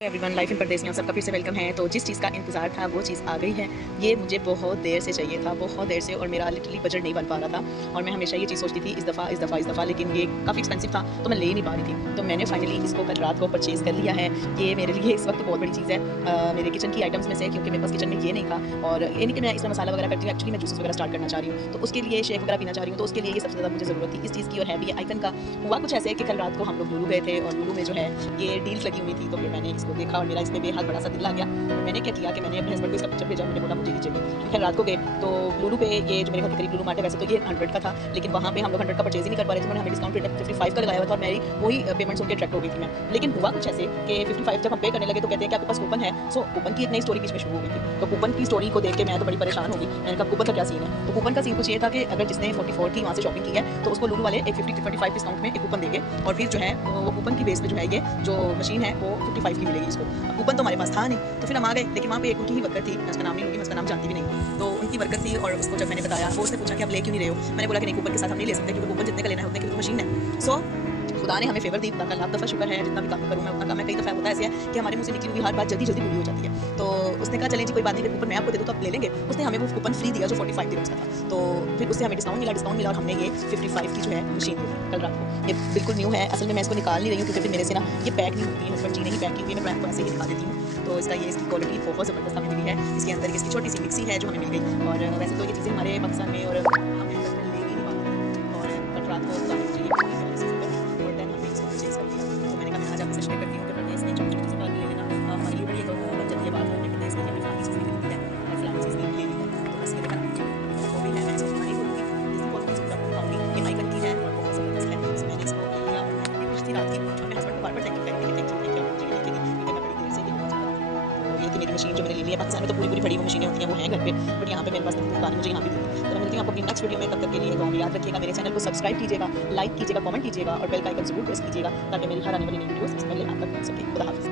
Everyone, life in परदेस में आप सबका फिर से वेलकम है। तो जिस चीज़ का इंतज़ार था वो चीज़ आ गई है। ये मुझे बहुत देर से चाहिए था, बहुत देर से, और मेरा लिटरली बजट नहीं बन पा रहा था। और मैं हमेशा ये चीज़ सोचती थी इस दफ़ा, लेकिन ये काफ़ी एक्सपेंसिव था तो मैं ले नहीं पा रही थी। तो मैंने फाइनली इसको कल रात को परचेज़ कर लिया है। ये मेरे लिए इस वक्त बहुत बड़ी चीज़ है मेरे किचन की आइटम्स में से, क्योंकि मेरे पास किचन में ये नहीं था। और ये नहीं कि मैं इसमें मसाला वगैरह करती हूँ, एक्चुअली मैं जूसेस वगैरह स्टार्ट करना चाह रही हूँ, तो उसके लिए शेक वगैरह पीना चाह रही हूँ। तो उसके लिए ये सबसे ज़्यादा मुझे ज़रूरत थी इस चीज़ की, और है भी आइकन का। हुआ कुछ ऐसे कि कल रात को हम लोग लुलु गए थे, और लुलु में जो है ये डील्स लगी हुई थी। तो फिर मैंने इसको देखा और मेरा इस पे बेहद बड़ा सा दिल आ गया। मैंने क्या किया कि मैंने अपने हस्बैंड को इसका पिक्चर भेजा, मैंने बोला मुझे ये चाहिए। फिर रात को गए तो लुलु पे, ये जो मेरे घर के करीब लुलु मार्ट है, वैसे तो ये 100 का था, लेकिन वहाँ पे हम लोग 100 का परचेज ही नहीं कर पा रहे थे। उन्होंने हमें डिस्काउंट रेट 55 का लगाया हुआ था, और मेरी वही पेमेंट सुन के अट्रैक्ट हो गई थी मैं। लेकिन हुआ कुछ ऐसे कि 55 जब हम पे करने लगे तो कहते हैं कि आपके पास कूपन है। सो कूपन की एक नई स्टोरी बीच में शुरू हो गई थी। तो कूपन की स्टोरी को देख के मैं तो बड़ी परेशान हो गई। मैंने कहा कूपन का क्या सीन है। तो कूपन का सीन कुछ ये था कि अगर जिसने 44 की वहाँ से शॉपिंग की है तो उसको लुलु वाले एक 50-55 डिस्काउंट में एक कूपन देंगे, और फिर जो है वो कूपन की बेस पे जो है ये जो मशीन है वो 55 की मिलेगी इसको। कूपन तो हमारे पास था नहीं, तो फिर हम आ गए। लेकिन वहाँ पे एक उनकी ही वर्कर थी, मैं उसका नाम नहीं लूँगी, मैं उसका नाम जानती भी नहीं। तो उनकी वर्कर थी, और उसको जब मैंने बताया, वो उसने पूछा कि आप ले क्यों नहीं रहे हो। मैंने बोला कि नहीं, कूपन के साथ हम नहीं ले सकते, क्योंकि कूपन जितने का लेना है उतने की तो मशीन है। सो खुदा ने हमें फेवर दी, का लाख दफ़ा शुक्र है। जितना भी काम करूँ मैं उतना काम मैं, कई दफ़ा होता ऐसे है कि हमारे मुँह से निकली हुई हर बात जल्दी जल्दी पूरी हो जाती है। तो उसने कहा चलें जी कोई बात नहीं, फिर कूपन मैं आपको दे दूँ तो आप ले लेंगे। उसने हमें वो कूपन फ्री दिया जो 45 दिरहम्स का था। तो फिर उससे हमें डिस्काउंट मिला, और हमने ये 55 की जो है मशीन ली कल रात को। ये बिल्कुल न्यू है, असल में मैं इसको निकाल नहीं रही हूँ क्योंकि फिर मेरे से ना ये पैक नहीं होती है, हस्बैंड जी ने ही पैक की हुई है, मैं आपको ऐसे ही दिखा देती हूँ। तो इसकी क्वालिटी बहुत ज़बरदस्त हमें मिली है। इसके अंदर इसकी छोटी सी मिक्सी है जो हमें मिल गई। और वैसे तो ये चीज़ें हमारे पाकिस्तान में और हम ले ही नहीं पाते, और कल रात को आज आपसे शेयर करती हूँ कि प्रदेश में छोटी-छोटी चीज़ें ले लेना हमारे लिए बड़ी बन जाती है बात में। प्रदेश में हमें फलानी चीज़ नहीं मिलती है और फलानी चीज़ नहीं ले ली है, तो बस ये देखा वो भी है। मैं इसको नहीं बोलूँगी, इसकी क्वालिटी बताऊँगी, ये आइकन की है और बहुत ज़बरदस्त है। मैंने इसको लिया, ये कुछ थी रात की, और मैं हस्बैंड को बार-बार थैंक यू कह रही थी, थैंक यू मुझे लेके दी, क्योंकि मैं बड़ी देर से ये पहुँच रहा था। तो ये थी मेरी मशीन जो मैंने ले ली है। पाकिस्तान में तो पूरी भरी हुई मशीनें होती हैं, वो हैं घर पे, बट यहाँ पे मेरे पास दुकान मुझे यहाँ भी दी। तो मैं मिलती हूँ आपको अपनी नेक्स्ट वीडियो में, तब तक के लिए तो याद रखिएगा, मेरे चैनल को सब्सक्राइब कीजिएगा, लाइक कीजिएगा, कमेंट कीजिएगा, और बेल का आइकन ज़रूर प्रेस कीजिएगा, ताकि मेरी हर आने वाली नई वीडियो सबसे पहले आप तक पहुँच सके। खुदा हाफ़िज़।